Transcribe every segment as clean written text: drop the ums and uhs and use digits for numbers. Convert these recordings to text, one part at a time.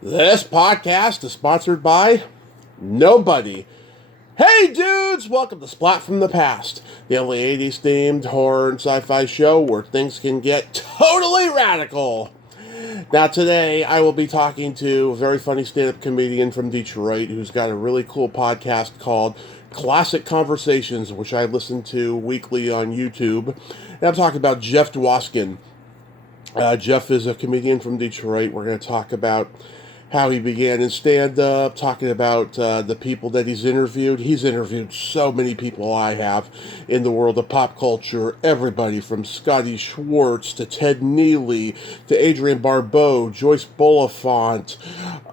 This podcast is sponsored by nobody. Hey dudes, welcome to Splat from the Past, the only 80s themed horror and sci-fi show where things can get totally radical. Now today I will be talking to a very funny stand-up comedian from Detroit who's got a really cool podcast called Classic Conversations, which I listen to weekly on YouTube. And I'm talking about Jeff Dwoskin. Jeff is a comedian from Detroit. We're going to talk about how he began in stand-up, talking about the people that he's interviewed. He's interviewed so many people I have in the world of pop culture. Everybody from Scotty Schwartz to Ted Neely to Adrienne Barbeau, Joyce Bulifant,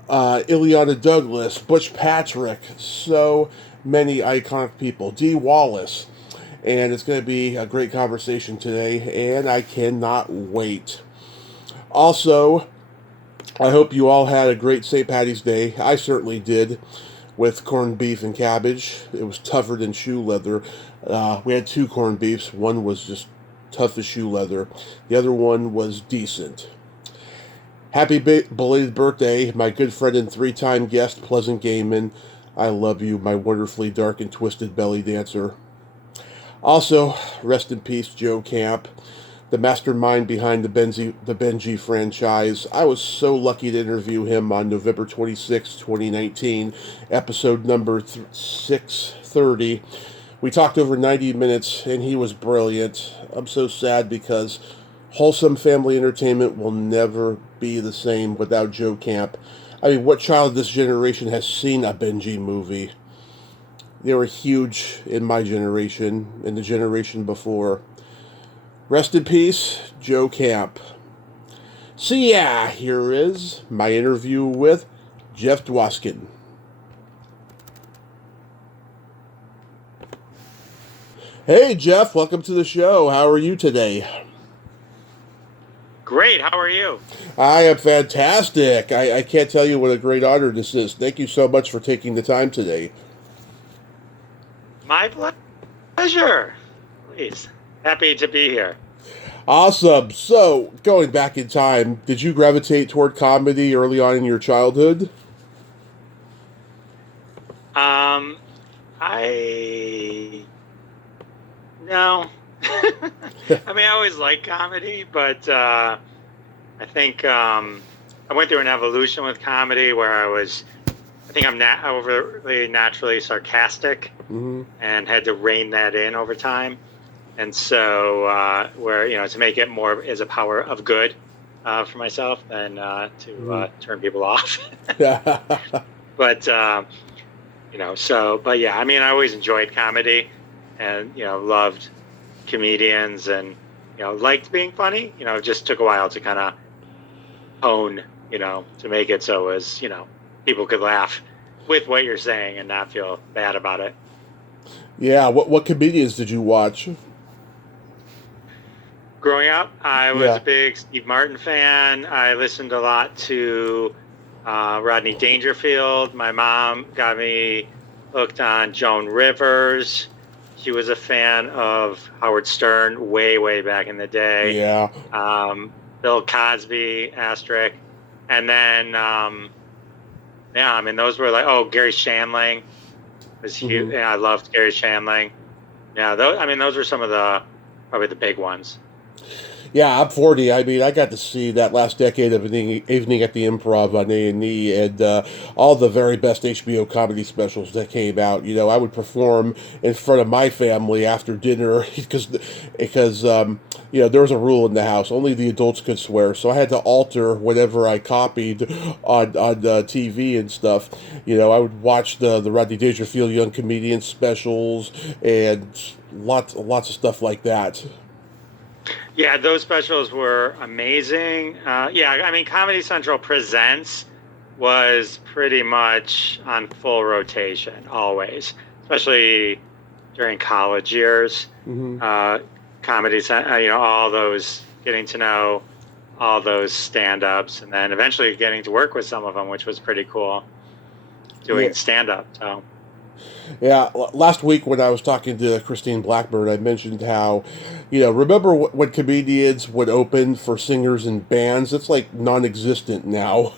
Ileana Douglas, Butch Patrick. So many iconic people. Dee Wallace. And it's going to be a great conversation today, and I cannot wait. Also, I hope you all had a great St. Patty's Day. I certainly did, with corned beef and cabbage. It was tougher than shoe leather. We had two corned beefs. One was just tough as shoe leather. The other one was decent. Happy belated birthday, my good friend and three-time guest, Pleasant Gaiman. I love you, my wonderfully dark and twisted belly dancer. Also, rest in peace, Joe Camp, the mastermind behind the Benji franchise. I was so lucky to interview him on November 26, 2019, episode number 630. We talked over 90 minutes, and he was brilliant. I'm so sad because wholesome family entertainment will never be the same without Joe Camp. I mean, what child of this generation has seen a Benji movie? They were huge in my generation and the generation before. Rest in peace, Joe Camp. So yeah, here is my interview with Jeff Dwoskin. Hey Jeff, welcome to the show. How are you today? Great, how are you? I am fantastic. I can't tell you what a great honor this is. Thank you so much for taking the time today. My pleasure. Please. Happy to be here. Awesome. So, going back in time, did you gravitate toward comedy early on in your childhood? No. I mean, I always liked comedy, but I think I went through an evolution with comedy where I think I'm overly naturally sarcastic, and had to rein that in over time. And so, to make it more as a power of good for myself than to turn people off. But, but yeah, I mean, I always enjoyed comedy and, loved comedians and, liked being funny. It just took a while to kind of hone, to make it so as, people could laugh with what you're saying and not feel bad about it. Yeah, what comedians did you watch? Growing up, I was a big Steve Martin fan. I listened a lot to Rodney Dangerfield. My mom got me hooked on Joan Rivers. She was a fan of Howard Stern way, way back in the day. Yeah. Bill Cosby, asterisk. And then, those were Gary Shandling was huge. Yeah, I loved Gary Shandling. Yeah, those were some of probably the big ones. Yeah, I'm 40. I mean, I got to see that last decade of an evening at the Improv on A&E and all the very best HBO comedy specials that came out. I would perform in front of my family after dinner because there was a rule in the house. Only the adults could swear. So I had to alter whatever I copied on TV and stuff. I would watch the Rodney Dangerfield Young Comedian specials and lots of stuff like that. Yeah, those specials were amazing. Comedy Central Presents was pretty much on full rotation always, especially during college years. Comedy, all those, getting to know all those stand-ups, and then eventually getting to work with some of them, which was pretty cool, doing stand-up. So. Yeah, last week when I was talking to Christine Blackburn, I mentioned how, remember when comedians would open for singers and bands? It's like non-existent now.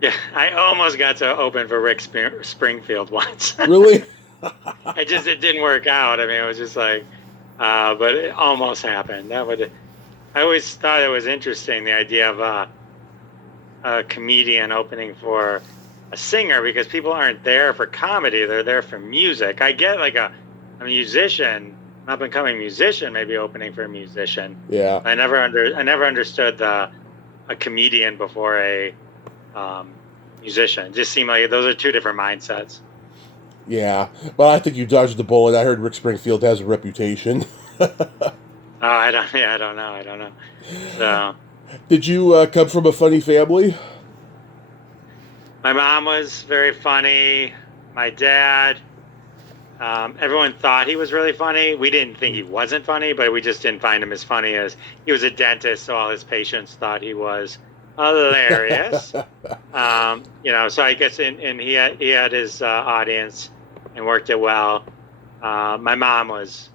Yeah, I almost got to open for Rick Springfield once. Really? It didn't work out. I mean, it was just like, but it almost happened. I always thought it was interesting, the idea of a comedian opening for a singer, because people aren't there for comedy; they're there for music. I get like a musician, an up and coming musician, maybe opening for a musician. Yeah. I never understood a comedian before a musician. It just seemed like those are two different mindsets. Yeah. Well, I think you dodged the bullet. I heard Rick Springfield has a reputation. Oh, I don't. Yeah, I don't know. So Did you come from a funny family? my mom was very funny. My dad, everyone thought he was really funny. We didn't think he wasn't funny, but we just didn't find him as funny as he was a dentist, so all his patients thought he was hilarious. So I guess he had his audience and worked it well. My mom was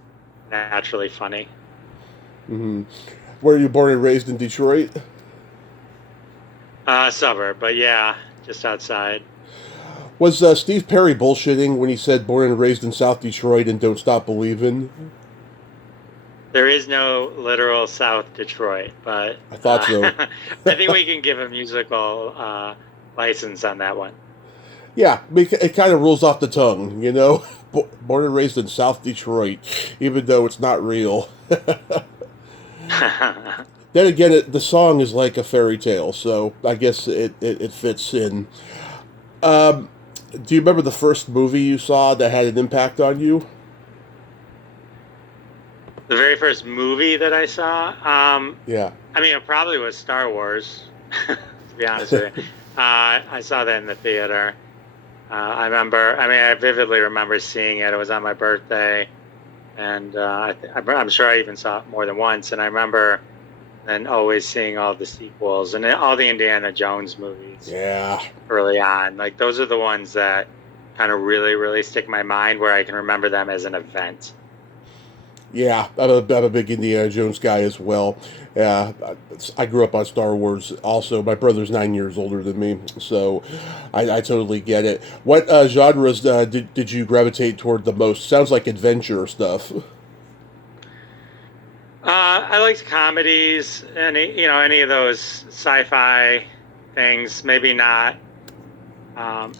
naturally funny. Mm-hmm. Were you born and raised in Detroit? Suburb, but yeah, just outside. Was Steve Perry bullshitting when he said born and raised in South Detroit and don't stop believing? There is no literal South Detroit, but I thought so. I think we can give a musical license on that one. Yeah, it kind of rolls off the tongue, you know? Born and raised in South Detroit, even though it's not real. Then again, the song is like a fairy tale, so I guess it fits in. Do you remember the first movie you saw that had an impact on you? The very first movie that I saw, Yeah. I mean, it probably was Star Wars, to be honest with you. I saw that in the theater. I vividly remember seeing it. It was on my birthday, and I'm sure I even saw it more than once. And I remember then always seeing all the sequels and all the Indiana Jones movies. Yeah. Early on, like those are the ones that kind of really, really stick in my mind, where I can remember them as an event. Yeah, I'm a big Indiana Jones guy as well. Yeah, I grew up on Star Wars also. My brother's 9 years older than me, so I totally get it. What genres did you gravitate toward the most? Sounds like adventure stuff. I liked comedies, any of those sci-fi things. Maybe not.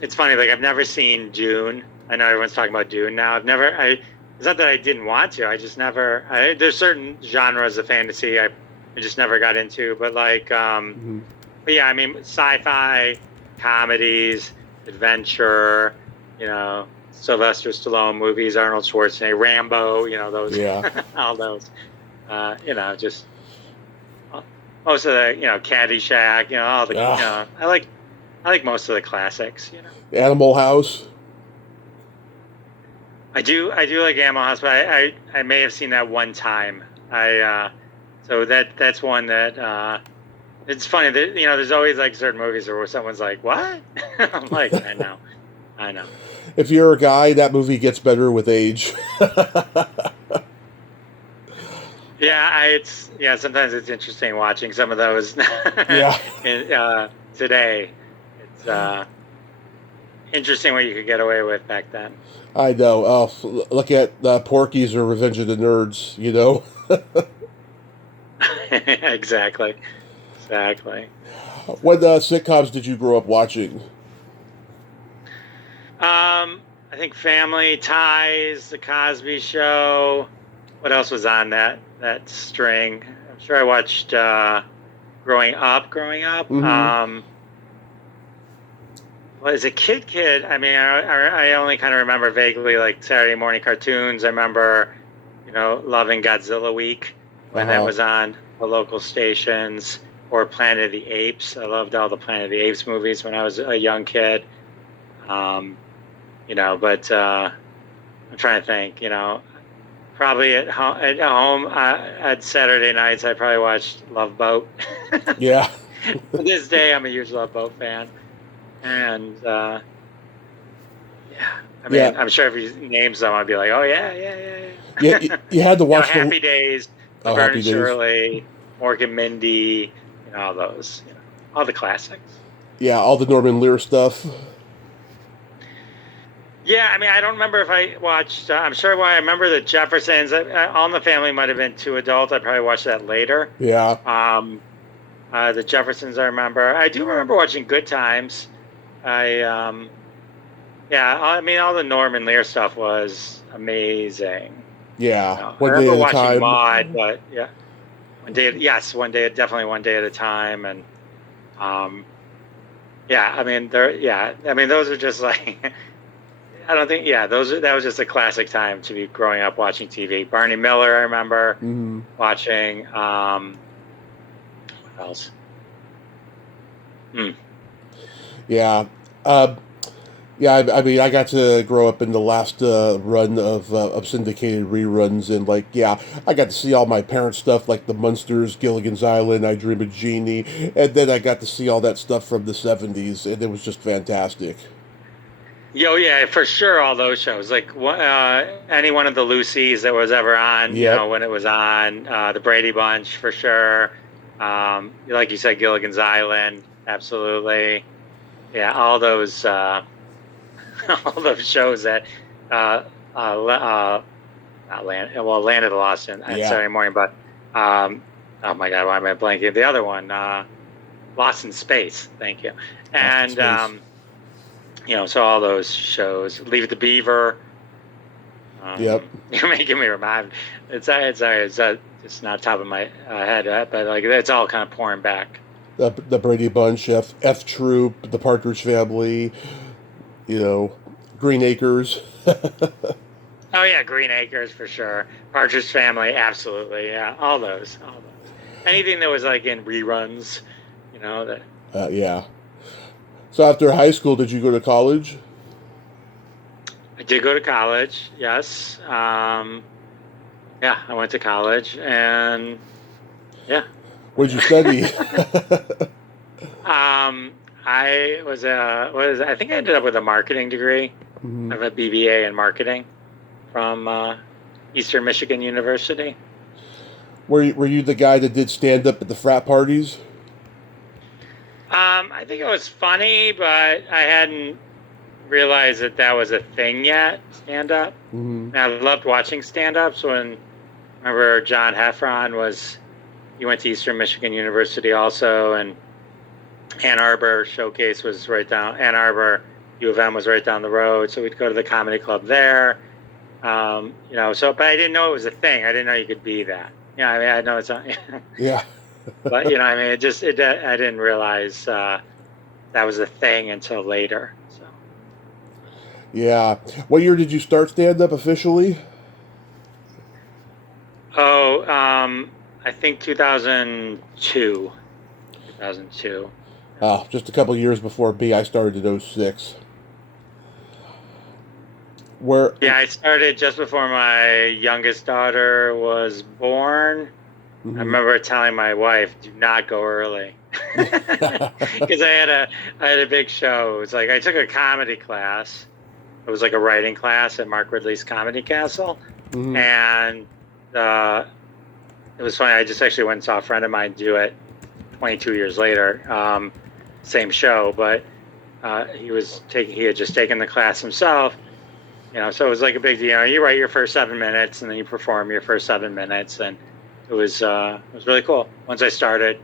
It's funny, like I've never seen Dune. I know everyone's talking about Dune now. It's not that I didn't want to. I just never. There's certain genres of fantasy I just never got into. But like, but yeah, I mean, sci-fi, comedies, adventure. Sylvester Stallone movies, Arnold Schwarzenegger, Rambo. Those. Yeah. All those. Just most of the Caddyshack. All the. I like most of the classics. Animal House. I do like Animal House, but I may have seen that one time. So that's one that it's funny that there's always like certain movies where someone's like, "What?" I'm like, I know. If you're a guy, that movie gets better with age. Yeah, sometimes it's interesting watching some of those. Yeah. Today, it's interesting what you could get away with back then. I know. Oh, look at Porky's or Revenge of the Nerds. Exactly. What sitcoms did you grow up watching? I think Family Ties, The Cosby Show. What else was on that string? I'm sure I watched Growing Up. Mm-hmm. Well, as a kid, I mean, I only kind of remember vaguely like Saturday morning cartoons. I remember, loving Godzilla Week when that was on the local stations, or Planet of the Apes. I loved all the Planet of the Apes movies when I was a young kid. But I'm trying to think, probably at home at Saturday nights, I probably watched Love Boat. Yeah. To this day, I'm a huge Love Boat fan. And I'm sure if you name some, I'd be like, oh yeah. Yeah, you had to watch Happy Days, Laverne and Happy Days. Shirley, Mork and Mindy, all those, all the classics. Yeah, all the Norman Lear stuff. Yeah, I mean, I don't remember if I watched. I'm sure why I remember the Jeffersons. All in the Family might have been too adult. I probably watched that later. Yeah. Um, the Jeffersons, I remember. I do remember watching Good Times. I Yeah, I mean, all the Norman Lear stuff was amazing. Yeah. I One day remember at a watching time. Maude, but yeah, definitely one day at a time, and um, yeah, I mean, those are just like, I don't think, yeah, that was just a classic time to be growing up watching TV. Barney Miller, I remember Mm-hmm. watching. What else? Hmm. Yeah. Uh, yeah, I mean, I got to grow up in the last run of syndicated reruns, and like, yeah, I got to see all my parents' stuff, like the Munsters, Gilligan's Island, I Dream of Jeannie, and then I got to see all that stuff from the '70s, and it was just fantastic. Yo, yeah, for sure. All those shows, like any one of the Lucy's that was ever on, Yep. when it was on, the Brady Bunch for sure. Like you said, Gilligan's Island, absolutely. Yeah, all those, all those shows that, uh, not Land of the Lost and Yeah. Saturday Morning, but, oh my God, why am I blanking? The other one, Lost in Space. Thank you. Lost in And, Space. so all those shows, Leave It to Beaver. Yep. You're making me remind. It's not top of my head, but like it's all kind of pouring back. The Brady Bunch, F Troop, the Partridge Family, you know, Green Acres. Oh yeah, Green Acres for sure. Partridge Family, absolutely. Yeah, all those. Anything that was like in reruns, that Yeah. So after high school, did you go to college? I did go to college. Yes. Yeah, I went to college and yeah. What did you study? I was I think I ended up with a marketing degree. I Mhm. have a BBA in marketing from Eastern Michigan University. Were you the guy that did stand up at the frat parties? I think it was funny, but I hadn't realized that that was a thing yet. Stand up. Hmm. And I loved watching stand ups. Remember John Heffron he went to Eastern Michigan University also, and Ann Arbor Showcase was right down. Ann Arbor U of M was right down the road, so we'd go to the comedy club there. But I didn't know it was a thing. I didn't know you could be that. Yeah, I mean, I know it's not, Yeah. but I mean, I didn't realize that was a thing until later. So, Yeah. What year did you start stand up officially? oh, I think 2002, 2002. Oh, just a couple years before me. I started in '06. Where? Yeah, I started just before my youngest daughter was born. I Mhm. remember telling my wife, "Do not go early," because I had a big show. It was like I took a comedy class. It was like a writing class at Mark Ridley's Comedy Castle, Mhm. and uh, it was funny. I just actually went and saw a friend of mine do it 22 years later. Same show, but he had just taken the class himself. So it was like a big deal. You write your first 7 minutes, and then you perform your first 7 minutes, and it was really cool. Once I started,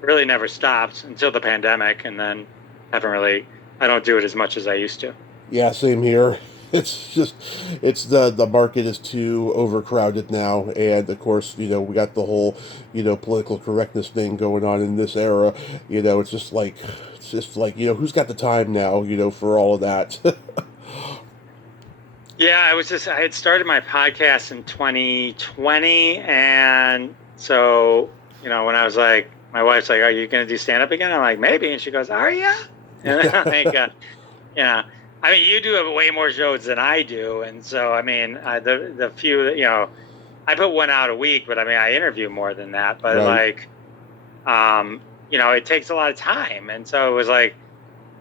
really never stopped until the pandemic, and then haven't really. I don't do it as much as I used to. Yeah, same here. It's just, it's the market is too overcrowded now, and of course, we got the whole, political correctness thing going on in this era. It's just like, who's got the time now, for all of that. Yeah, I had started my podcast in 2020, and so when I was like, my wife's like, "Are you going to do stand up again?" I'm like, "Maybe," and she goes, "Are you?" And I'm like, yeah. I mean, you do have way more shows than I do, and so I mean, the few that I put one out a week, but I mean, I interview more than that. But Right. like, it takes a lot of time, and so it was like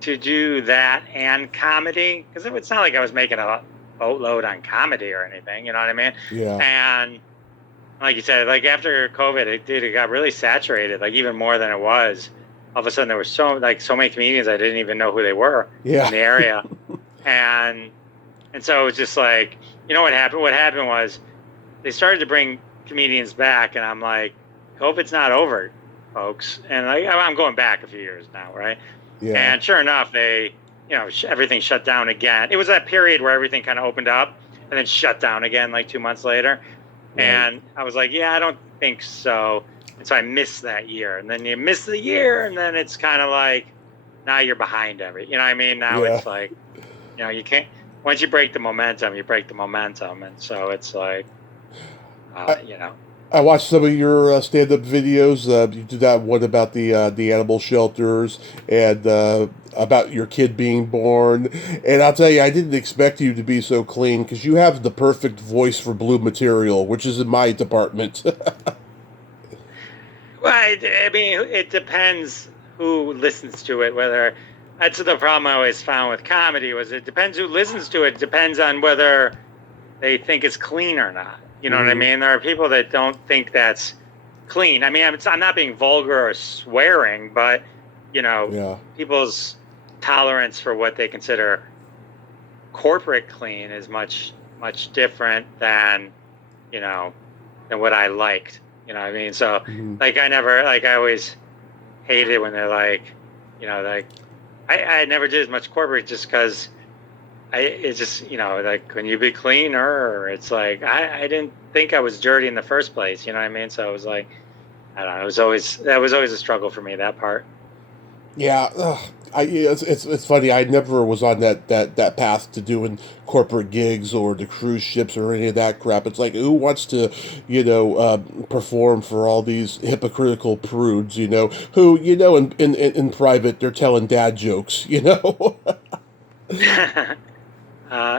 to do that and comedy because it's not like I was making a boatload on comedy or anything. You know what I mean? Yeah. And like you said, like after COVID, it got really saturated, like even more than it was. all of a sudden there were so many comedians I didn't even know who they were in the area, and so it was just like, what happened? What happened was they started to bring comedians back, and I'm like, COVID's not over, folks, and I'm going back a few years now, right? Yeah. And sure enough, they, everything shut down again. It was that period where everything kind of opened up and then shut down again like 2 months later. Right. And I was like, yeah, I don't think so. And so I missed that year. And then you miss the year, and then it's kind of like, now you're behind everything. You know what I mean? Now it's like, you can't, once you break the momentum, you break the momentum. And so it's like, I watched some of your stand-up videos. You did that one about the animal shelters and about your kid being born. And I'll tell you, I didn't expect you to be so clean because you have the perfect voice for blue material, which is in my department. Well, I mean, it depends who listens to it. Whether that's the problem I always found with comedy was it depends who listens to it. It depends on whether they think it's clean or not. You know what I mean? There are people that don't think that's clean. I mean, I'm not being vulgar or swearing, but, people's tolerance for what they consider corporate clean is much, much different than, than what I liked. You know what I mean? So, I always hated when they're like, I never did as much corporate just because it's just, when you be cleaner, it's like, I didn't think I was dirty in the first place. You know what I mean? So it was like, I don't know. That was always a struggle for me, that part. Yeah. It's funny. I never was on that path to doing corporate gigs or the cruise ships or any of that crap. It's like, who wants to, perform for all these hypocritical prudes, who, in private, they're telling dad jokes,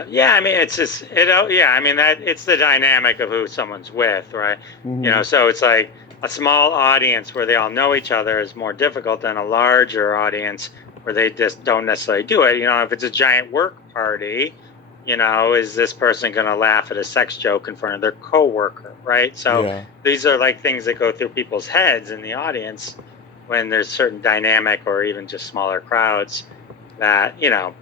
Yeah, I mean, it's just, I mean, that it's the dynamic of who someone's with, right? So it's like a small audience where they all know each other is more difficult than a larger audience where they just don't necessarily do it. If it's a giant work party, is this person going to laugh at a sex joke in front of their coworker, right? So these are like things that go through people's heads in the audience when there's certain dynamic or even just smaller crowds that, if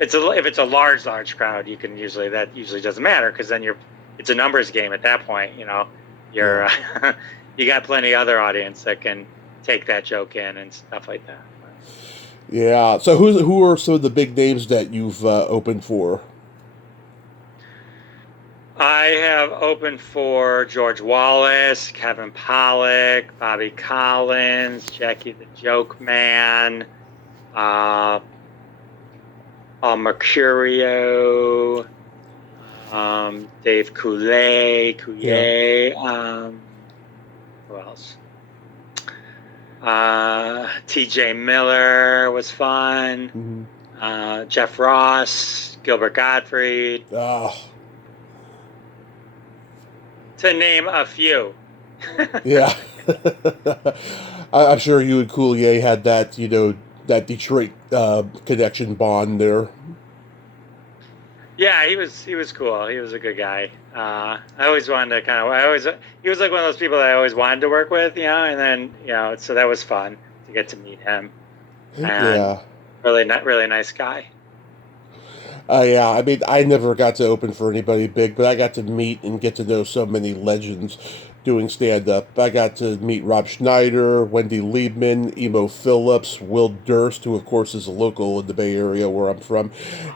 it's a large crowd, that usually doesn't matter because then it's a numbers game at that point. You're you got plenty other audience that can take that joke in and stuff like that. Yeah. So who are some of the big names that you've opened for? I have opened for George Wallace, Kevin Pollak, Bobby Collins, Jackie the Joke Man, Mercurio, Dave Coulier, who else? TJ Miller was fun. Jeff Ross, Gilbert Gottfried. To name a few. Yeah. I'm sure you and Coulier had that, that Detroit connection bond there. Yeah, he was cool. He was a good guy. I always wanted to he was like one of those people that I always wanted to work with, and then, so that was fun to get to meet him. And really nice guy. Yeah, I mean, I never got to open for anybody big, but I got to meet and get to know so many legends doing stand-up. I got to meet Rob Schneider, Wendy Liebman, Emo Phillips, Will Durst, who, of course, is a local in the Bay Area where I'm from,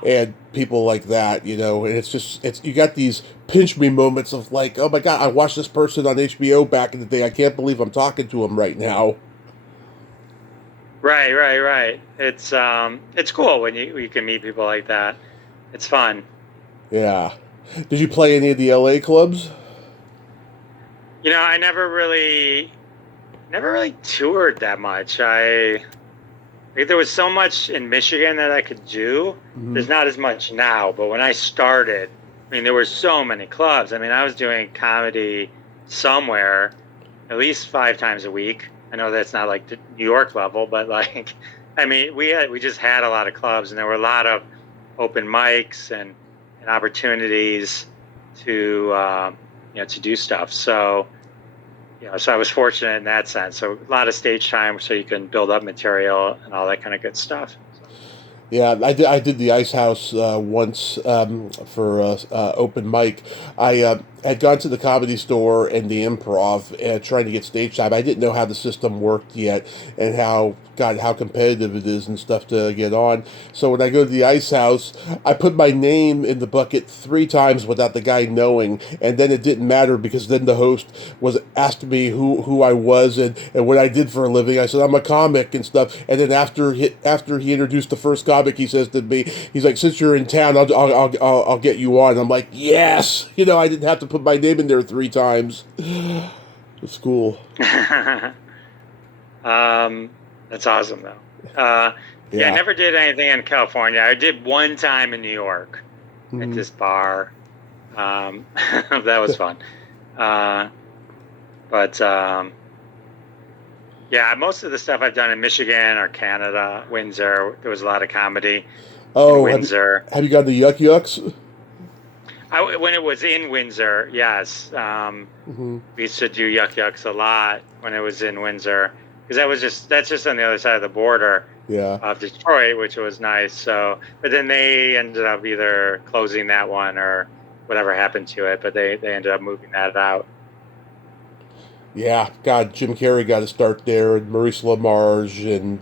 and people like that, and it's you got these pinch-me moments of like, oh my God, I watched this person on HBO back in the day. I can't believe I'm talking to him right now. Right. It's cool when you can meet people like that. It's fun. Yeah. Did you play any of the LA clubs? I never really toured that much. There was so much in Michigan that I could do. There's not as much now, but when I started, I mean, there were so many clubs. I mean, I was doing comedy somewhere at least 5 times a week. I know that's not like the New York level, but like, I mean, we just had a lot of clubs, and there were a lot of open mics and opportunities to to do stuff. So so I was fortunate in that sense. So a lot of stage time, so you can build up material and all that kind of good stuff. Yeah, I did the Ice House once for open mic. I had gone to the Comedy Store and the Improv and trying to get stage time. I didn't know how the system worked yet and how competitive it is and stuff to get on. So when I go to the Ice House, I put my name in the bucket 3 times without the guy knowing, and then it didn't matter because then the host was asked me who I was and what I did for a living. I said I'm a comic and stuff, and then after he introduced the first comic, he says to me, he's like, "Since you're in town, I'll get you on." I'm like, "Yes!" I didn't have to put my name in there 3 times. It's cool. That's awesome, though. Yeah, I never did anything in California. I did one time in New York at this bar. That was fun. But yeah, most of the stuff I've done in Michigan or Canada, Windsor, there was a lot of comedy in Windsor. Have you got the Yuck Yucks? When it was in Windsor, yes. We used to do Yuck Yucks a lot when it was in Windsor. Because that's just on the other side of the border of Detroit, which was nice. So, but then they ended up either closing that one or whatever happened to it. But they ended up moving that out. Yeah, God, Jim Carrey got to start there, and Maurice LaMarche, and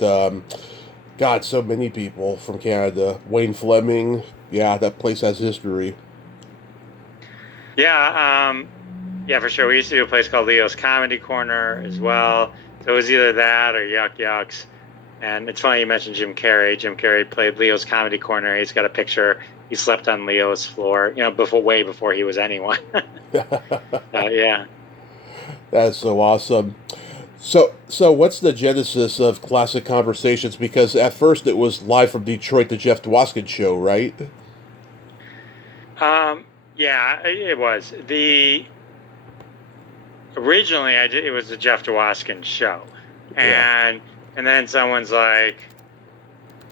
God, so many people from Canada. Wayne Fleming. Yeah, that place has history. Yeah, yeah, for sure. We used to do a place called Leo's Comedy Corner as well. So it was either that or Yuck Yucks. And it's funny you mentioned Jim Carrey. Jim Carrey played Leo's Comedy Corner. He's got a picture. He slept on Leo's floor, way before he was anyone. Yeah. That's so awesome. So what's the genesis of Classic Conversations? Because at first it was live from Detroit, the Jeff Dwoskin show, right? Yeah, it was. Originally, it was the Jeff Dwoskin show, and then someone's like,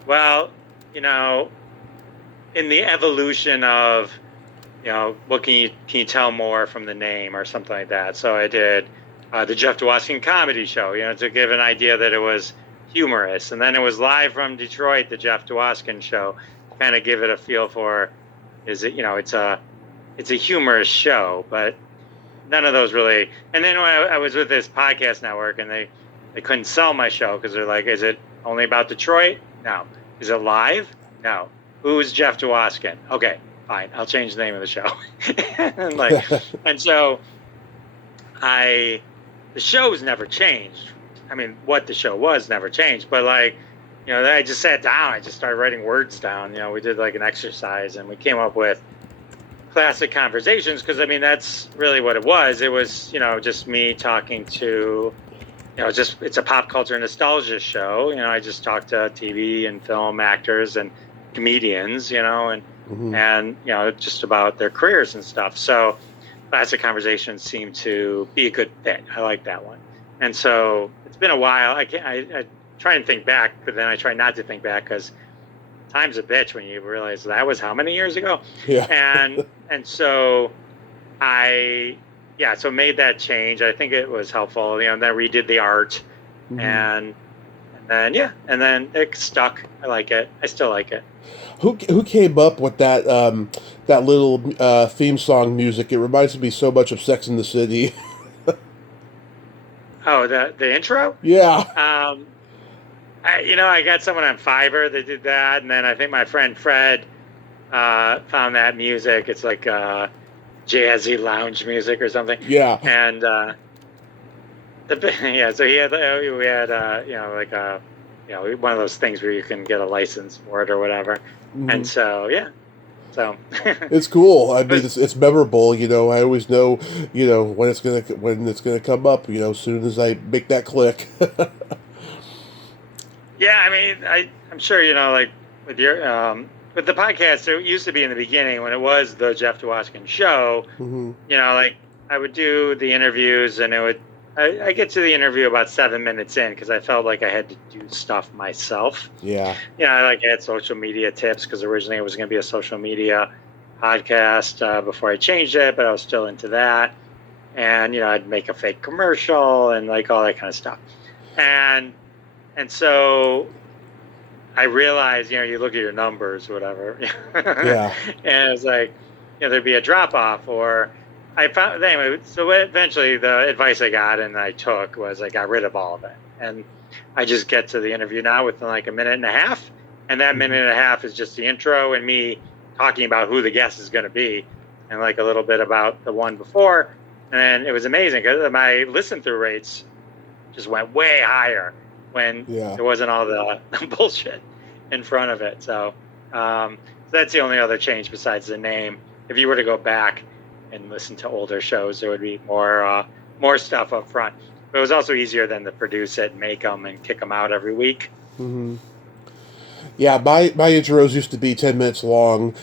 well, in the evolution of, what can you tell more from the name or something like that. So I did the Jeff Dwoskin comedy show, to give an idea that it was humorous, and then it was live from Detroit, the Jeff Dwoskin show, kind of give it a feel for, it's a humorous show, but none of those really. And then when I was with this podcast network, and they couldn't sell my show because they're like, is it only about Detroit? No. Is it live? No. Who's Jeff Dwoskin? Okay, fine. I'll change the name of the show. and so the show's never changed. I mean, what the show was never changed, but then I just sat down. I just started writing words down. We did an exercise, and we came up with Classic Conversations, because that's really what it was. It was just me talking to it's a pop culture nostalgia show. I just talked to TV and film actors and comedians, and just about their careers and stuff. So Classic Conversations seemed to be a good fit. I like that one. And so it's been a while. I try and think back, but then I try not to think back because time's a bitch when you realize that was how many years ago. Yeah. And so I made that change. I think it was helpful. And then I redid the art, and then it stuck. I like it. I still like it. Who came up with that little theme song music? It reminds me so much of Sex and the City. Oh, the intro? Yeah. I got someone on Fiverr that did that, and then I think my friend Fred found that music. It's like jazzy lounge music or something. Yeah. And so we had one of those things where you can get a license for it or whatever. And so it's cool. I mean, it's memorable. I always know, when it's gonna come up. As soon as I make that click. Yeah, I'm sure with your with the podcast, it used to be in the beginning when it was the Jeff Dwoskin show. I would do the interviews, and I get to the interview about 7 minutes in because I felt like I had to do stuff myself. Yeah. I had social media tips because originally it was going to be a social media podcast before I changed it, but I was still into that. and I'd make a fake commercial and like all that kind of stuff, and so I realized, you look at your numbers, whatever, Yeah. and it's like, there'd be a drop off, or I found anyway. So eventually, the advice I got and I took was I got rid of all of it, and I just get to the interview now within like a minute and a half, and that minute and a half is just the intro and me talking about who the guest is going to be, and like a little bit about the one before, and it was amazing because my listen through rates just went way higher when there wasn't all the bullshit in front of it. So that's the only other change besides the name. If you were to go back and listen to older shows, there would be more stuff up front. But it was also easier than to produce it, make them, and kick them out every week. Mm-hmm. Yeah, my intros used to be 10 minutes long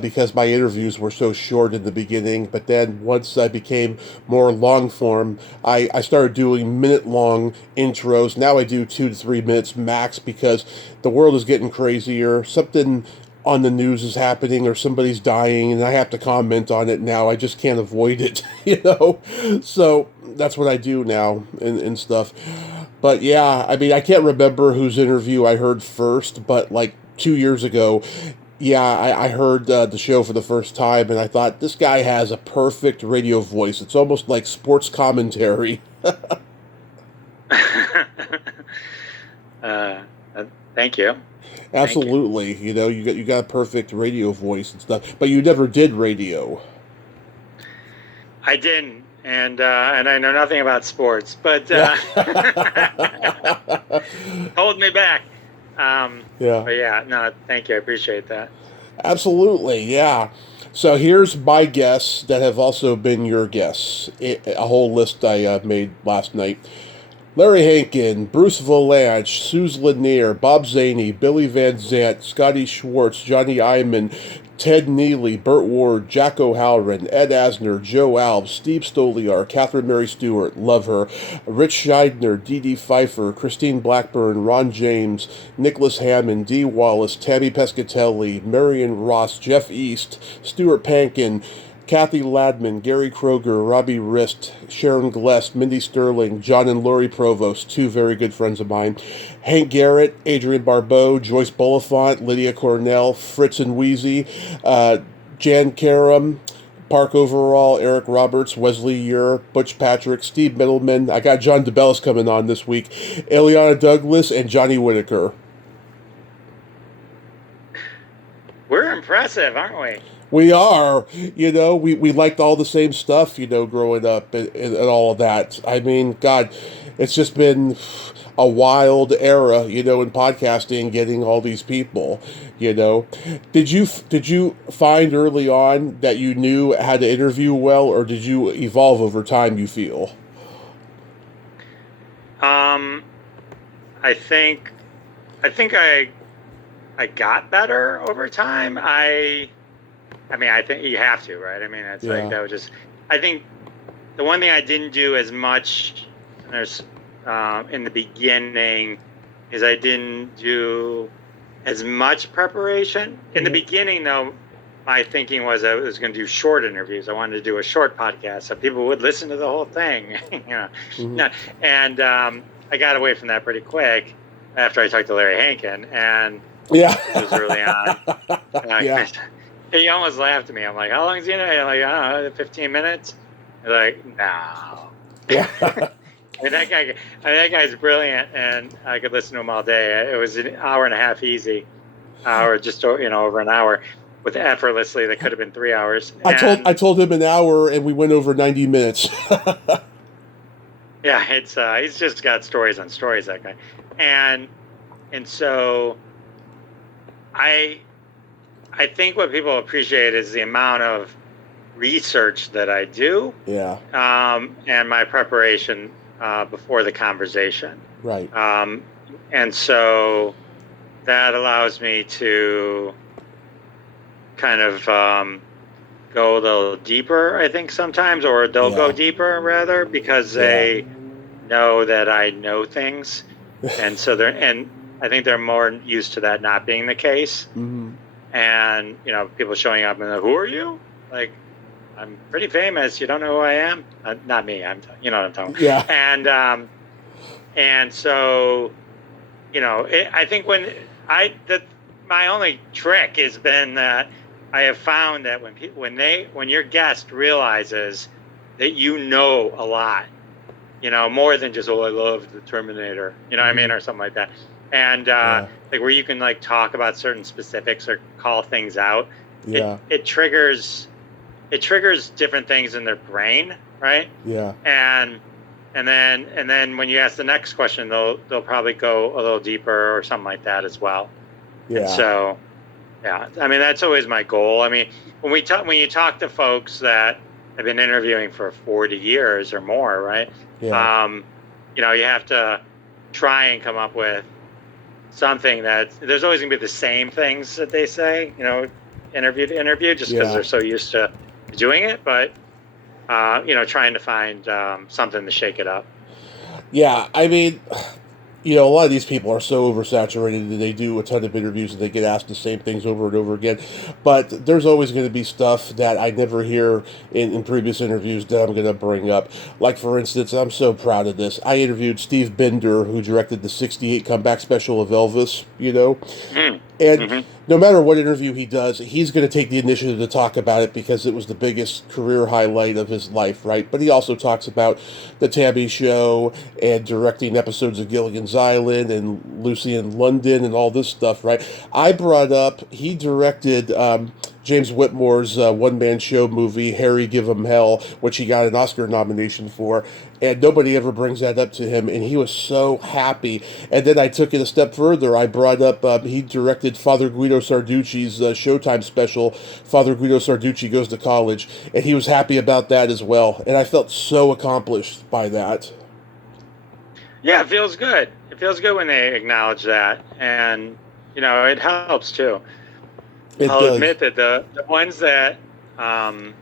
because my interviews were so short in the beginning. But then once I became more long form, I started doing minute-long intros. Now I do 2 to 3 minutes max because the world is getting crazier. Something on the news is happening or somebody's dying and I have to comment on it now. I just can't avoid it, So that's what I do now and stuff. But yeah, I mean, I can't remember whose interview I heard first, but like 2 years ago, yeah, I heard the show for the first time and I thought, this guy has a perfect radio voice. It's almost like sports commentary. Thank you. Absolutely. You got a perfect radio voice and stuff, but you never did radio. I didn't, and I know nothing about sports, but hold me back. But yeah, no, thank you. I appreciate that. Absolutely, yeah. So here's my guests that have also been your guests. A whole list I made last night. Larry Hankin, Bruce Valanche, Suze Lanier, Bob Zaney, Billy Van Zant, Scotty Schwartz, Johnny Iman, Ted Neely, Burt Ward, Jack O'Halloran, Ed Asner, Joe Alves, Steve Stoliar, Catherine Mary Stewart, love her, Rich Scheidner, Dee Dee Pfeiffer, Christine Blackburn, Ron James, Nicholas Hammond, Dee Wallace, Tammy Pescatelli, Marion Ross, Jeff East, Stuart Pankin, Kathy Ladman, Gary Kroger, Robbie Rist, Sharon Gless, Mindy Sterling, John and Lori Provost, two very good friends of mine, Hank Garrett, Adrian Barbeau, Joyce Bulifant, Lydia Cornell, Fritz and Wheezy, Jan Karam, Park Overall, Eric Roberts, Wesley Ure, Butch Patrick, Steve Middleman. I got John DeBellis coming on this week, Eliana Douglas, and Johnny Whitaker. We're impressive, aren't we? We are, we liked all the same stuff, growing up and all of that. I mean, God, it's just been a wild era, in podcasting, getting all these people, Did you find early on that you knew how to interview well, or did you evolve over time, you feel? I think I got better over time. I think you have to, right? I mean, it's like that was just. I think the one thing I didn't do as much in the beginning is I didn't do as much preparation. In the beginning, though, my thinking was I was going to do short interviews. I wanted to do a short podcast so people would listen to the whole thing. And I got away from that pretty quick after I talked to Larry Hankin, and it was early on. He almost laughed at me. I'm like, how long is the interview? I'm like, I don't know, 15 minutes? He's like, no. Yeah. That guy's brilliant, and I could listen to him all day. It was an hour and a half easy, or just over an hour, with effortlessly. That could have been 3 hours. I told him an hour, and we went over 90 minutes. Yeah, he's just got stories on stories, that guy, and so I think what people appreciate is the amount of research that I do. Yeah. And my preparation before the conversation. Right. And so that allows me to kind of go a little deeper, I think, sometimes, or they'll go deeper, rather, because they know that I know things. And so I think they're more used to that not being the case. Mm-hmm. And, people showing up and like, who are you? Like, I'm pretty famous. You don't know who I am? Not me. You know what I'm talking about. Yeah. And so, I think my only trick has been that I have found that when your guest realizes that you know a lot, more than just, oh, I love the Terminator, you know what I mean, or something like that. And like where you can like talk about certain specifics or call things out, Yeah. it triggers different things in their brain, right? Yeah. And then when you ask the next question, they'll probably go a little deeper or something like that as well. Yeah. And so, yeah, I mean, that's always my goal. I mean, when you talk to folks that have been interviewing for 40 years or more, right? Yeah. You have to try and come up with something that there's always gonna be the same things that they say, interview to interview, just because they're so used to doing it. But trying to find something to shake it up. Yeah. I mean, a lot of these people are so oversaturated that they do a ton of interviews and they get asked the same things over and over again. But there's always going to be stuff that I never hear in previous interviews that I'm going to bring up. Like, for instance, I'm so proud of this. I interviewed Steve Bender, who directed the 68 comeback special of Elvis, And no matter what interview he does, he's going to take the initiative to talk about it because it was the biggest career highlight of his life, right? But he also talks about the Tabby Show and directing episodes of Gilligan's Island and Lucy in London and all this stuff, right? I brought up, he directed James Whitmore's one-man show movie, Harry Give 'Em Hell, which he got an Oscar nomination for, and nobody ever brings that up to him, and he was so happy. And then I took it a step further. I brought up, he directed Father Guido Sarducci's Showtime special, Father Guido Sarducci Goes to College, and he was happy about that as well, and I felt so accomplished by that. Yeah, it feels good. It feels good when they acknowledge that, and, it helps too. I'll admit that the ones that I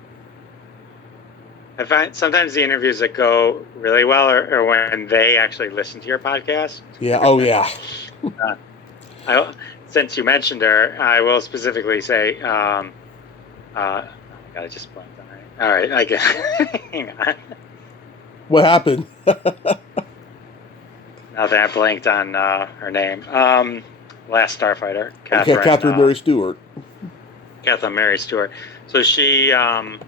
find sometimes the interviews that go really well are when they actually listen to your podcast. Yeah. Oh, yeah. Since you mentioned her, I will specifically say, God, I just blanked on her. All right, I guess. Hang on. What happened? Nothing. I blanked on her name. Last Starfighter, Catherine. Okay, Catherine Mary Stewart. Catherine Mary Stewart. So she had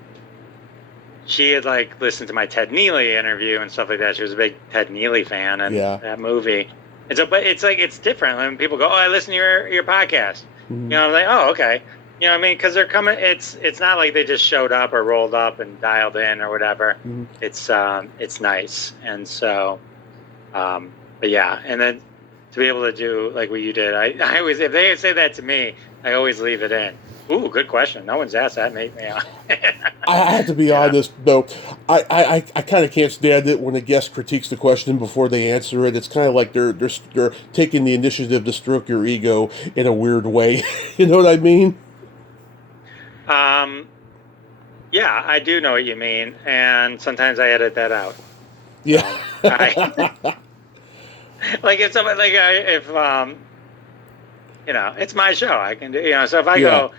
like listened to my Ted Neely interview and stuff like that. She was a big Ted Neely fan and that movie. And so, but it's like it's different when people go, "Oh, I listen to your podcast." Mm-hmm. I'm like, "Oh, okay." You know what I mean? Because they're coming. It's not like they just showed up or rolled up and dialed in or whatever. Mm-hmm. It's nice, and so, but yeah, and then to be able to do like what you did, I always, if they say that to me, I always leave it in. Ooh, good question. No one's asked that. I have to be honest, though. I kind of can't stand it when a guest critiques the question before they answer it. It's kind of like they're taking the initiative to stroke your ego in a weird way. You know what I mean? Yeah, I do know what you mean, and sometimes I edit that out. Yeah. Like if somebody, it's my show. I can do, so if I go,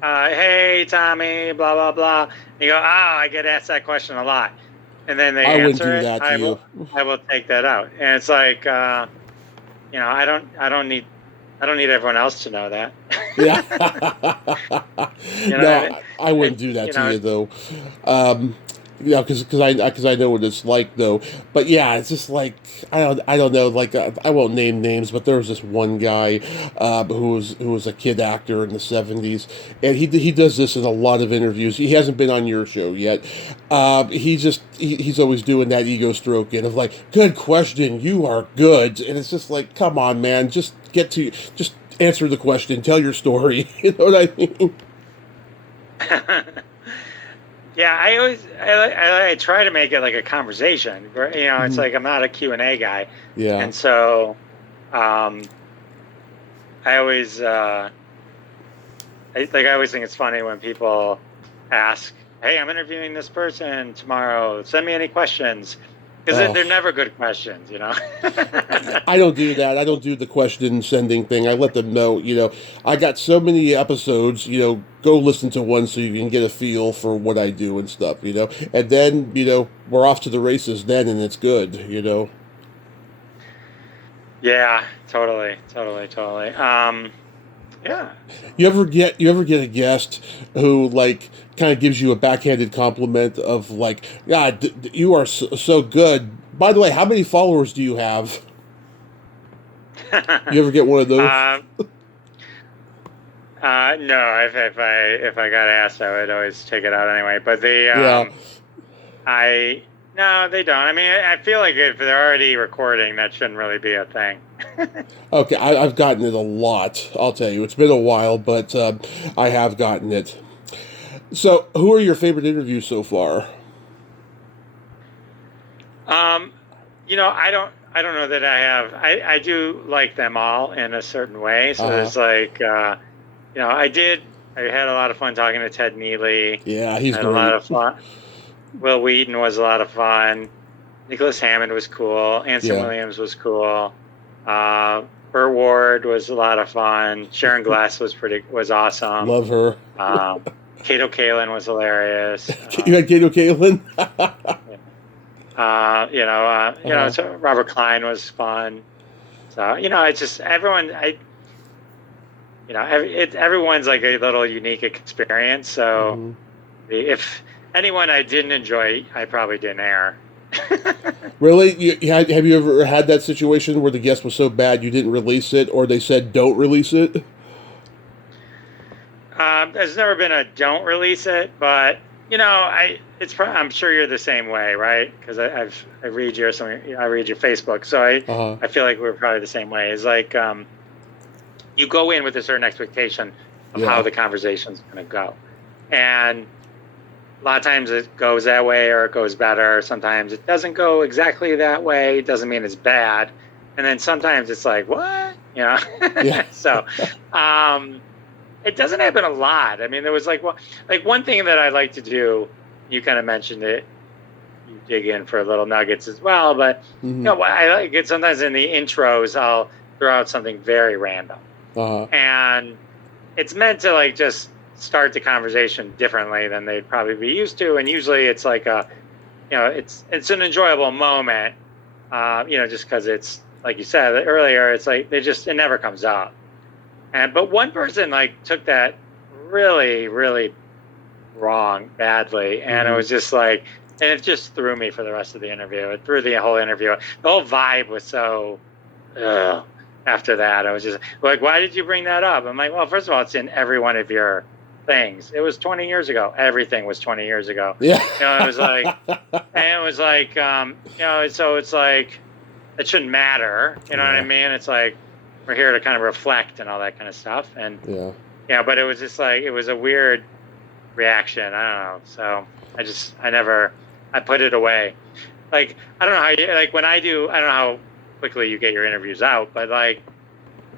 hey, Tommy, blah, blah, blah, and you go, I get asked that question a lot. And then they answer it, I will take that out. And it's like, I don't need everyone else to know that. Yeah. I wouldn't do that to you, though. Because I know what it's like, though. But yeah, it's just like I don't know. Like I won't name names, but there was this one guy who was a kid actor in the '70s, and he does this in a lot of interviews. He hasn't been on your show yet. He's always doing that ego stroking of like, good question, you are good, and it's just like, come on, man, just answer the question, tell your story. You know what I mean? Yeah, I try to make it like a conversation. It's like I'm not a Q&A guy. Yeah. And so, I always I always think it's funny when people ask, "Hey, I'm interviewing this person tomorrow. Send me any questions." Because they're never good questions, you know. I don't do that. I don't do the question sending thing. I let them know, I got so many episodes, go listen to one so you can get a feel for what I do and stuff, And then, we're off to the races then and it's good. Yeah, totally. Yeah. You ever get a guest who like kind of gives you a backhanded compliment of like, God, you are so good. By the way, how many followers do you have? You ever get one of those? No. If I got asked, I would always take it out anyway. But Yeah. no, they don't. I mean, I feel like if they're already recording, that shouldn't really be a thing. Okay, I've gotten it a lot. I'll tell you, it's been a while, but I have gotten it. So, who are your favorite interviews so far? I don't know that I have. I do like them all in a certain way. So there's like, I had a lot of fun talking to Ted Neely. Yeah, he's I had great. a lot of fun. Will Wheaton was a lot of fun. Nicholas Hammond was cool. Anson Williams was cool. Burt Ward was a lot of fun. Sharon Glass was awesome. Love her. Kato Kalin was hilarious. You had Kato Kalin? So Robert Klein was fun. So, it's just everyone, everyone's like a little unique experience. So if anyone I didn't enjoy, I probably didn't air. Really? Have you ever had that situation where the guest was so bad you didn't release it, or they said don't release it? There's never been a don't release it, but I'm sure you're the same way, right? Because I read your Facebook, so I feel like we're probably the same way. It's like you go in with a certain expectation of how the conversation's going to go, and a lot of times it goes that way or it goes better. Sometimes it doesn't go exactly that way. It doesn't mean it's bad. And then sometimes it's like, what? Yeah. So it doesn't happen a lot. I mean, there was like one thing that I like to do, you kind of mentioned it, you dig in for little nuggets as well. But, I like it sometimes in the intros, I'll throw out something very random. And it's meant to like just start the conversation differently than they'd probably be used to, and usually it's like it's an enjoyable moment, just because it's like you said earlier, it's like it never comes up, but one person like took that really, really wrong, badly, and it was just like, and it just threw me for the rest of the interview. It threw the whole interview. The whole vibe was so. After that, I was just like, why did you bring that up? I'm like, well, first of all, it's in every one of your things. It was 20 years ago. Everything was 20 years ago. Yeah. It was like, so it's like, it shouldn't matter. You know what I mean? It's like, we're here to kind of reflect and all that kind of stuff. And but it was just like, it was a weird reaction. I don't know. So I put it away. Like, I don't know how I don't know how quickly you get your interviews out, but like,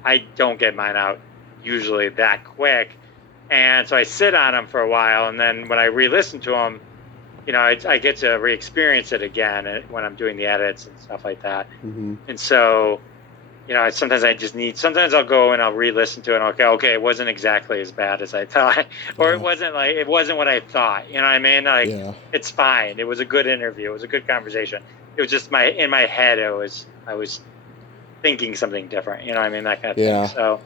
I don't get mine out usually that quick. And so I sit on them for a while, and then when I re-listen to them, I get to re-experience it again when I'm doing the edits and stuff like that. And so, sometimes sometimes I'll go and I'll re-listen to it and okay, it wasn't exactly as bad as I thought, or it wasn't what I thought. You know what I mean? Like, it's fine. It was a good interview. It was a good conversation. It was just in my head, I was thinking something different. You know what I mean? That kind of thing. So.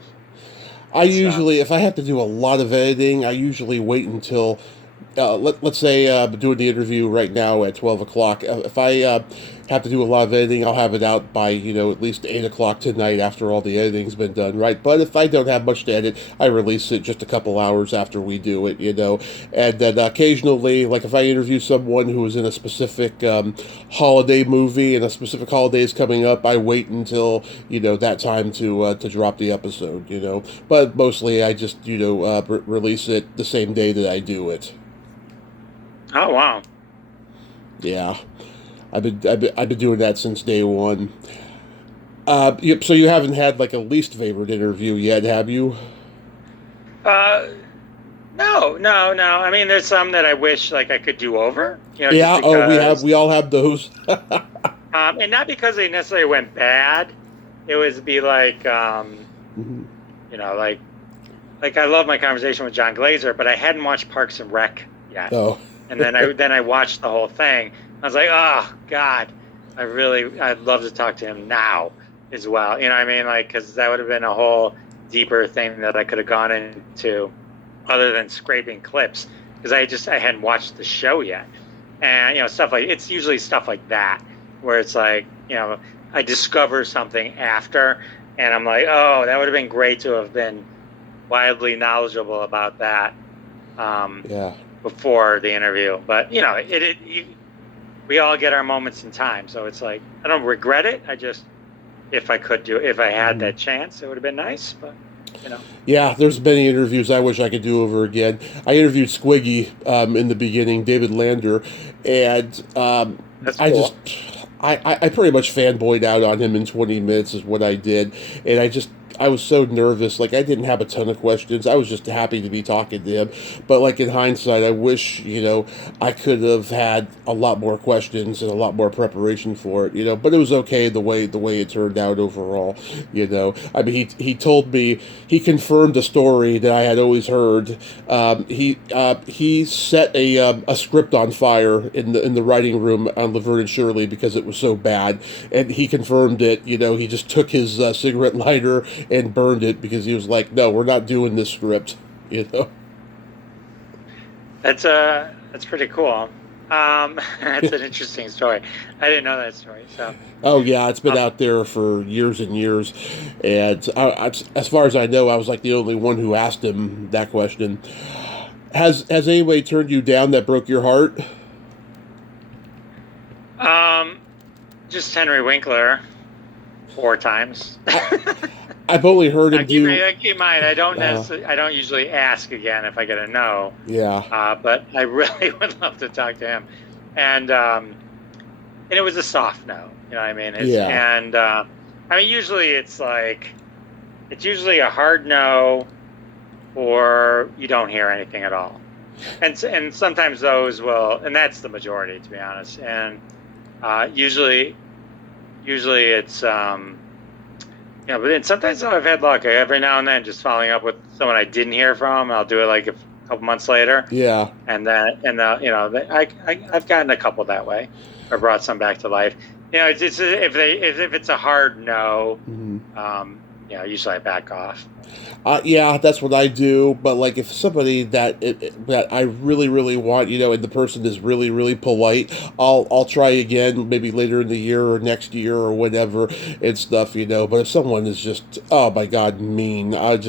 I usually, if I have to do a lot of editing, I usually wait until, let's say I'm doing the interview right now at 12 o'clock. If I have to do a lot of editing, I'll have it out by, at least 8 o'clock tonight after all the editing's been done, right? But if I don't have much to edit, I release it just a couple hours after we do it, And then occasionally, like if I interview someone who is in a specific holiday movie and a specific holiday is coming up, I wait until, that time to drop the episode, But mostly I just, release it the same day that I do it. Oh, wow. Yeah. I've been doing that since day one. So you haven't had like a least favorite interview yet, have you? No. I mean, there's some that I wish like I could do over. We all have those. And not because they necessarily went bad. It was be like, Mhm. you know, like I love my conversation with John Glazer, but I hadn't watched Parks and Rec yet. Oh, And then I watched the whole thing. I was like, oh God, I'd love to talk to him now as well. You know what I mean? Like, because that would have been a whole deeper thing that I could have gone into, other than scraping clips, because I hadn't watched the show yet. And stuff like, it's usually stuff like that where it's like, I discover something after, and I'm like, oh, that would have been great to have been wildly knowledgeable about that yeah. before the interview. But we all get our moments in time, so it's like I don't regret it. I just, if I had that chance, it would have been nice. But Yeah, there's many interviews I wish I could do over again. I interviewed Squiggy in the beginning, David Lander, and that's I cool. just, I pretty much fanboyed out on him in 20 minutes is what I did, and I was so nervous. Like, I didn't have a ton of questions. I was just happy to be talking to him. But, like, in hindsight, I wish, I could have had a lot more questions and a lot more preparation for it. But it was okay the way it turned out overall, I mean, he told me, he confirmed a story that I had always heard. He set a script on fire in the writing room on Laverne and Shirley because it was so bad. And he confirmed it. He just took his cigarette lighter and burned it because he was like, no, we're not doing this script, That's pretty cool. That's an interesting story. I didn't know that story. So. Oh yeah, it's been out there for years and years, and as far as I know, I was like the only one who asked him that question. Has anybody turned you down that broke your heart? Just Henry Winkler 4 times. I've only heard him do. Keep in mind, I don't usually ask again if I get a no. Yeah. But I really would love to talk to him, and it was a soft no. You know what I mean? Yeah. And I mean, usually it's usually a hard no, or you don't hear anything at all, and sometimes those will, and that's the majority, to be honest. And usually it's but then sometimes I've had luck. Every now and then, just following up with someone I didn't hear from, I'll do it like a couple months later. Yeah. And I've gotten a couple that way, or brought some back to life. It's if it's a hard no, usually I back off. Yeah, that's what I do. But like, if somebody that I really, really want, and the person is really, really polite, I'll try again, maybe later in the year or next year or whatever and stuff. But if someone is just, oh my God, mean, and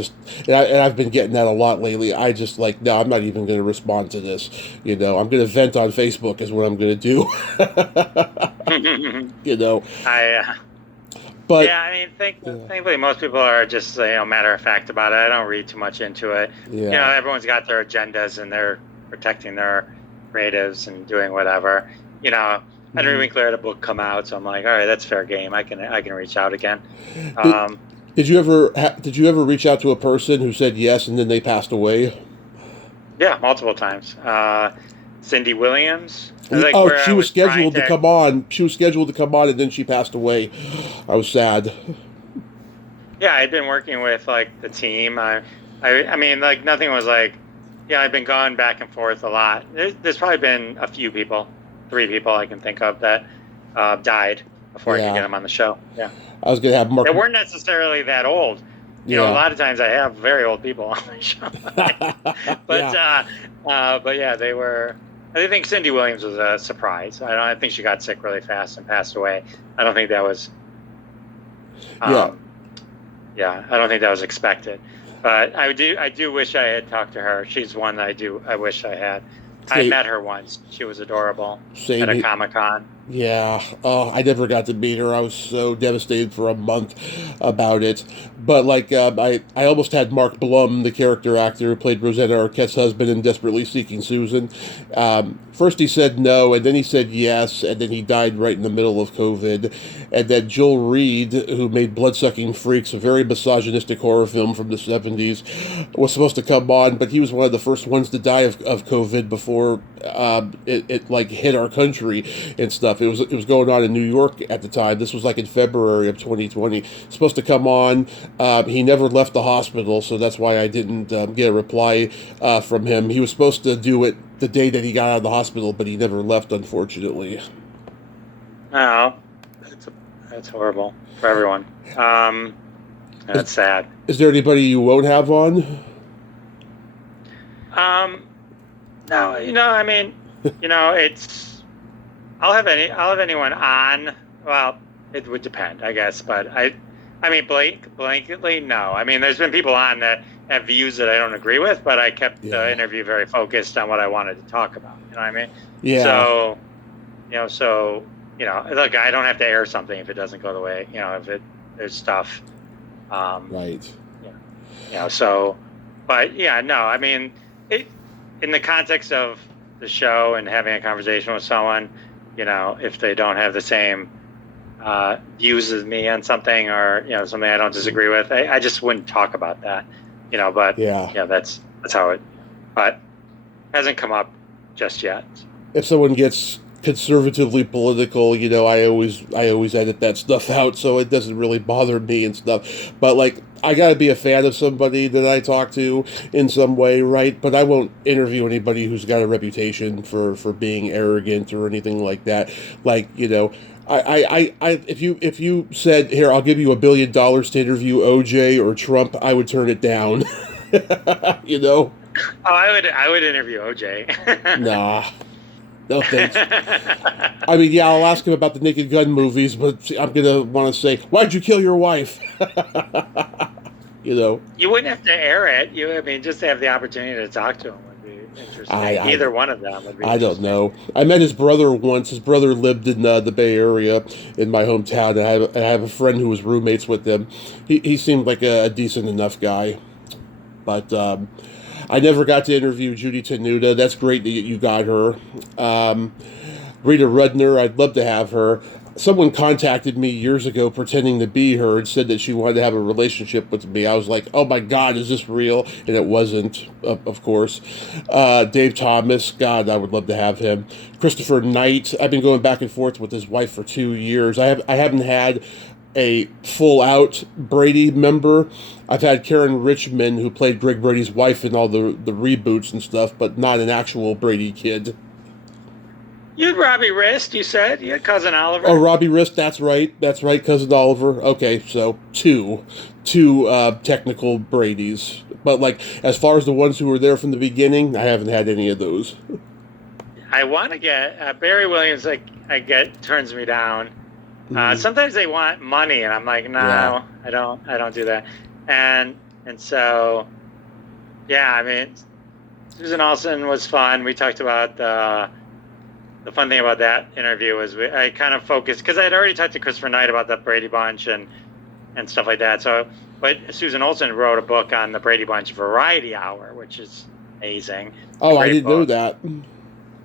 I've been getting that a lot lately. I just like, no, I'm not even going to respond to this. I'm going to vent on Facebook is what I'm going to do. But yeah, I mean, thankfully, most people are just matter of fact about it. I don't read too much into it. Yeah. Everyone's got their agendas and they're protecting their creatives and doing whatever. Henry Winkler had a book come out, so I'm like, all right, that's fair game. I can reach out again. Did you ever reach out to a person who said yes and then they passed away? Yeah, multiple times. Cindy Williams. She was scheduled to come on. She was scheduled to come on, and then she passed away. I was sad. Yeah, I'd been working with like the team. I mean, like nothing was like, I've been going back and forth a lot. There's probably been a few people, 3 people I can think of that died before I could get them on the show. Yeah, I was gonna have Mark. They weren't necessarily that old. A lot of times I have very old people on my show. But yeah, they were. I think Cindy Williams was a surprise. I think she got sick really fast and passed away. I don't think that was. I don't think that was expected. But I do wish I had talked to her. She's one that I wish I had. I met her once. She was adorable at a Comic-Con. Yeah. Oh, I never got to meet her. I was so devastated for a month about it. But like, I almost had Mark Blum, the character actor who played Rosanna Arquette's husband in Desperately Seeking Susan. First he said no, and then he said yes, and then he died right in the middle of COVID. And then Joel Reed, who made Bloodsucking Freaks, a very misogynistic horror film from the 70s, was supposed to come on, but he was one of the first ones to die of COVID before it like hit our country and stuff. It was going on in New York at the time. This was like in February of 2020. Supposed to come on. He never left the hospital, so that's why I didn't get a reply from him. He was supposed to do it the day that he got out of the hospital, but he never left, unfortunately. Oh, that's horrible for everyone. That's sad. Is there anybody you won't have on? No, I mean, I'll have anyone on. Well, it would depend, I guess, but I mean, blanketly, no. I mean, there's been people on that have views that I don't agree with, but I kept the interview very focused on what I wanted to talk about. You know what I mean? Yeah. So, look, I don't have to air something if it doesn't go the way, if there's stuff. Right. So, but yeah, no, I mean, in the context of the show and having a conversation with someone, if they don't have the same views as me on something or, something I don't disagree with, I just wouldn't talk about that, but that's how it, but hasn't come up just yet. If someone gets conservatively political, I always edit that stuff out, so it doesn't really bother me and stuff. But like, I gotta be a fan of somebody that I talk to in some way, right? But I won't interview anybody who's got a reputation for being arrogant or anything like that. Like, if you said, here, I'll give you $1 billion to interview OJ or Trump, I would turn it down. Oh, I would interview OJ. Nah. No thanks. I mean, I'll ask him about the Naked Gun movies, but I'm going to want to say, why'd you kill your wife? You wouldn't have to air it. Just to have the opportunity to talk to him would be interesting. Either one of them would be I don't know. I met his brother once. His brother lived in the Bay Area in my hometown, and I have a friend who was roommates with him. He seemed like a decent enough guy. But I never got to interview Judy Tenuta. That's great that you got her. Rita Rudner, I'd love to have her. Someone contacted me years ago pretending to be her and said that she wanted to have a relationship with me. I was like, oh my God, is this real? And it wasn't, of course. Dave Thomas, God, I would love to have him. Christopher Knight, I've been going back and forth with his wife for 2 years. I haven't had a full-out Brady member. I've had Karen Richmond, who played Greg Brady's wife in all the reboots and stuff, but not an actual Brady kid. You had Robbie Rist, you said? You had Cousin Oliver? Oh, Robbie Rist, that's right, Cousin Oliver. Okay, so two technical Bradys. But, like, as far as the ones who were there from the beginning, I haven't had any of those. I want to get... Barry Williams, turns me down. Sometimes they want money, and I'm like, no, I don't do that. And so, Susan Olsen was fun. We talked about the fun thing about that interview was I kind of focused because I had already talked to Christopher Knight about the Brady Bunch and stuff like that. So, but Susan Olsen wrote a book on the Brady Bunch Variety Hour, which is amazing. Oh, I didn't know that.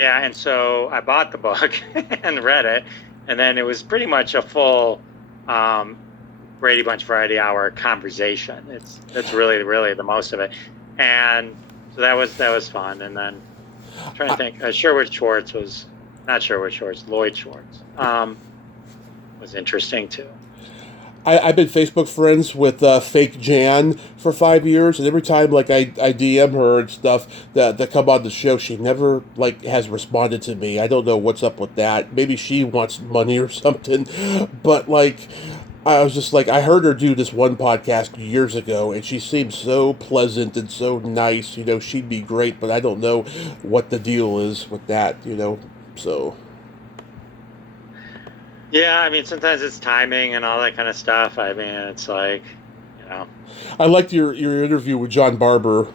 Yeah, and so I bought the book and read it. And then it was pretty much a full Brady Bunch Variety Hour conversation. That's really, really the most of it. And so that was fun. And then I'm trying to think. Lloyd Schwartz was was interesting too. I've been Facebook friends with Fake Jan for 5 years, and every time I DM her and stuff that come on the show, she never has responded to me. I don't know what's up with that. Maybe she wants money or something. But I was just I heard her do this one podcast years ago, and she seemed so pleasant and so nice. She'd be great, but I don't know what the deal is with that. So. Yeah, sometimes it's timing and all that kind of stuff. It's I liked your interview with John Barber.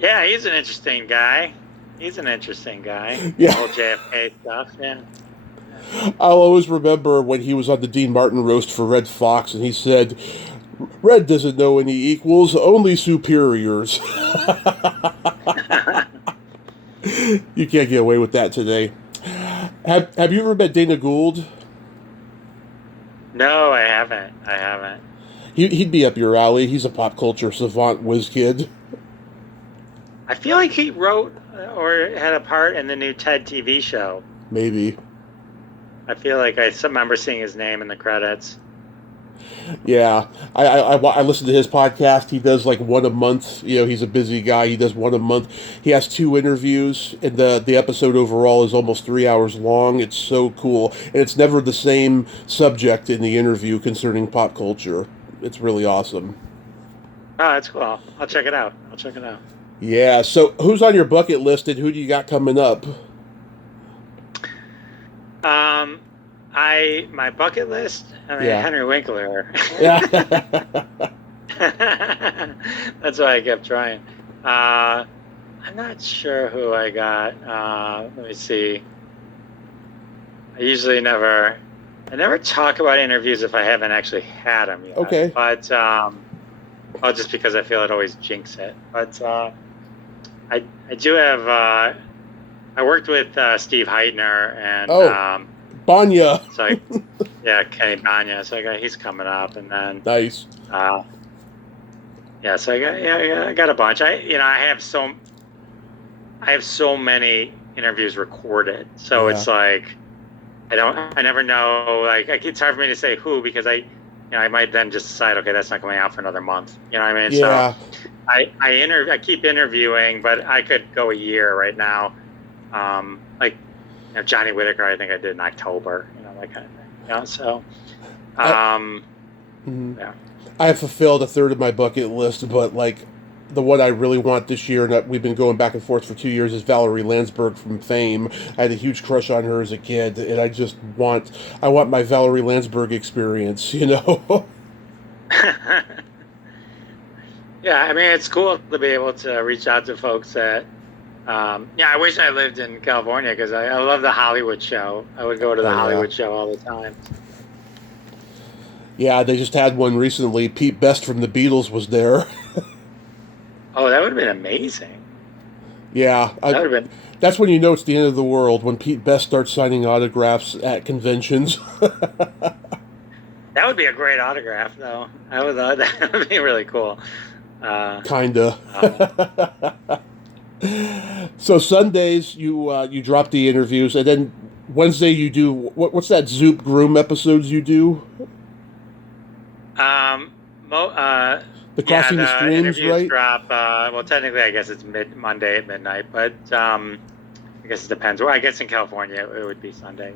Yeah, he's an interesting guy. Yeah. The whole JFK stuff, yeah. I'll always remember when he was on the Dean Martin roast for Red Fox, and he said, Red doesn't know any equals, only superiors. You can't get away with that today. Have you ever met Dana Gould? No, I haven't. He'd be up your alley. He's a pop culture savant whiz kid. I feel like he wrote or had a part in the new Ted TV show. Maybe. I feel like I remember seeing his name in the credits. Yeah, I listen to his podcast. He does like one a month. You know, he's a busy guy. He does one a month. He has 2 interviews, and the episode overall is almost 3 hours long. It's so cool, and it's never the same subject in the interview concerning pop culture. It's really awesome. Oh, that's cool. I'll check it out. Yeah. So, who's on your bucket list, and who do you got coming up? My bucket list. I mean, Yeah. Henry Winkler. Yeah. That's why I kept trying. I'm not sure who I got. Let me see. I never talk about interviews if I haven't actually had them yet. Okay. But just because I feel it always jinx it. But I do have. I worked with Steve Heitner and. Banya. So Kenny Banya. So he's coming up, and then Nice. So I got a bunch. I have so many interviews recorded. So it's like I never know. Like it's hard for me to say who because I might then just decide, okay, that's not coming out for another month. You know what I mean? Yeah. So I keep interviewing, but I could go a year right now. Johnny Whitaker, I think I did in October, that kind of thing. So, yeah. I have fulfilled a third of my bucket list, but like the one I really want this year, and that we've been going back and forth for 2 years, is Valerie Landsberg from Fame. I had a huge crush on her as a kid, and I want my Valerie Landsberg experience, Yeah, I mean, it's cool to be able to reach out to folks that. I wish I lived in California because I love the Hollywood show. I would go to the Hollywood show all the time. Yeah, they just had one recently. Pete Best from the Beatles was there. Oh, that would have been amazing. Yeah. That would have been. That's when you know it's the end of the world, when Pete Best starts signing autographs at conventions. That would be a great autograph, though. That would be really cool. Kinda. So Sundays you drop the interviews, and then Wednesday you do what's that Zoop Groom episodes you do? The Crossing the Streams, right? Drop. Well, technically, I guess it's Monday at midnight, but I guess it depends. Well, I guess in California it would be Sunday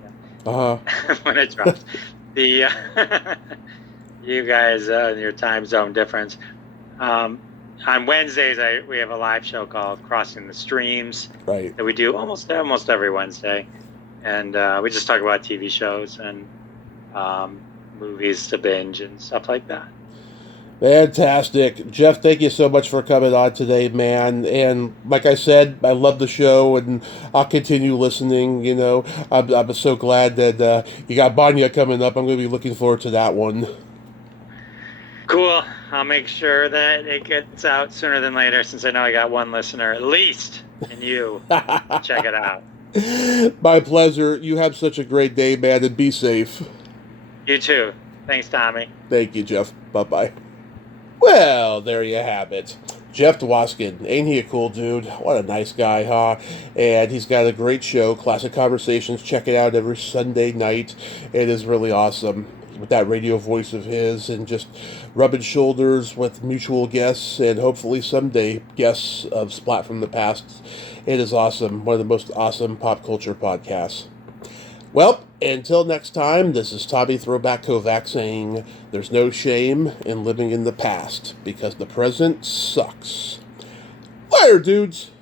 when it drops. You guys, your time zone difference. On Wednesdays, we have a live show called Crossing the Streams. Right. That we do almost every Wednesday, and we just talk about TV shows and movies to binge and stuff like that. Fantastic. Jeff, thank you so much for coming on today, man. And like I said, I love the show, and I'll continue listening. I'm so glad that you got Banya coming up. I'm going to be looking forward to that one. Cool. I'll make sure that it gets out sooner than later, since I know I got one listener at least, and you check it out. My pleasure. You have such a great day, man, and be safe. You too. Thanks, Tommy. Thank you, Jeff. Bye-bye. Well, there you have it. Jeff Dwoskin. Ain't he a cool dude? What a nice guy, huh? And he's got a great show, Classic Conversations. Check it out every Sunday night. It is really awesome. With that radio voice of his, and just rubbing shoulders with mutual guests, and hopefully someday guests of Splat from the past. It is awesome. One of the most awesome pop culture podcasts. Well, until next time, this is Tommy Throwback Kovac saying there's no shame in living in the past, because the present sucks. Later, dudes!